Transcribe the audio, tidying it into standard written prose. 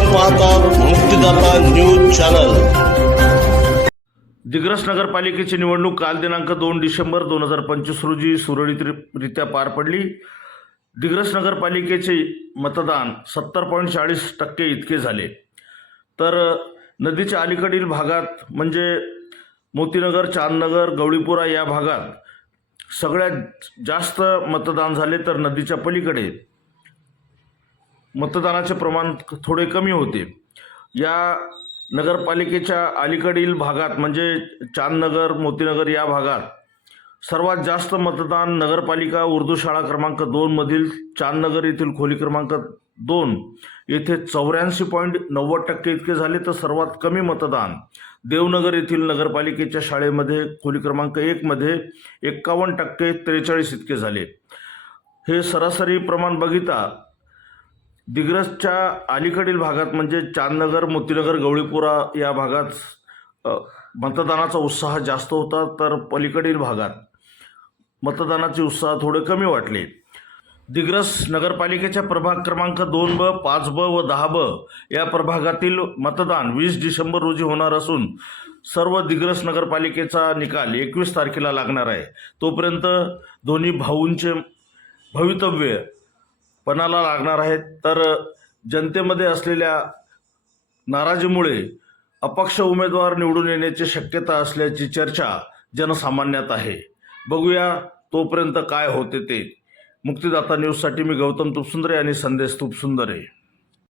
आपण पाहतात मुक्तिदाता न्यूज चॅनल। दिग्रस नगरपालिकेची निवडणूक काल दिनांक 2 डिसेंबर 2025 रोजी सुरळीतरित्या पार पडली। दिग्रस नगरपालिकेचे मतदान 70.40% इतके झाले। तर नदीच्या अलीकडील भागात म्हणजे मोतीनगर, चांदनगर, गवळीपुरा या भागात सगळ्यात जास्त मतदान झाले, तर नदीच्या पलीकडे मतदानाचे प्रमाण थोडे कमी होते। या नगरपालिकेच्या अलीकडील भागात म्हणजे चांदनगर, मोतीनगर या भागात सर्वात जास्त मतदान नगरपालिका उर्दू शाळा क्रमांक 2 मधील चांदनगर येथील खोली क्रमांक 2 येथे 84.90% इतके झाले। तर सर्वात कमी मतदान देवनगर येथील नगरपालिकेच्या शाळेमध्ये खोली क्रमांक 1 मध्ये 51.43 इतके झाले। हे सरासरी प्रमाण बघिता दिग्रसच्या अलीकडील भागात म्हणजे चांदनगर, मोतीनगर, गवळीपुरा या भागात मतदानाचा उत्साह जास्त होता, तर पलीकडील भागात मतदानाचे उत्साह थोडे कमी वाटले। दिग्रस नगरपालिकेच्या प्रभाग क्रमांक 2B, 5B व 10B या प्रभागातील मतदान 20 डिसेंबर रोजी होणार असून सर्व दिग्रस नगरपालिकेचा निकाल 21 तारखेला लागणार आहे। तोपर्यंत दोन्ही भाऊंचे भवितव्य पणाला लागणार आहेत। तर जनतेमध्ये असलेल्या नाराजीमुळे अपक्ष उमेदवार निवडून येण्याची शक्यता असल्याची चर्चा जनसामान्यात आहे। बघूया तोपर्यंत काय होते ते। मुक्तिदाता न्यूजसाठी मी गौतम तुपसुंदरे आणि संदेश तुपसुंदरे।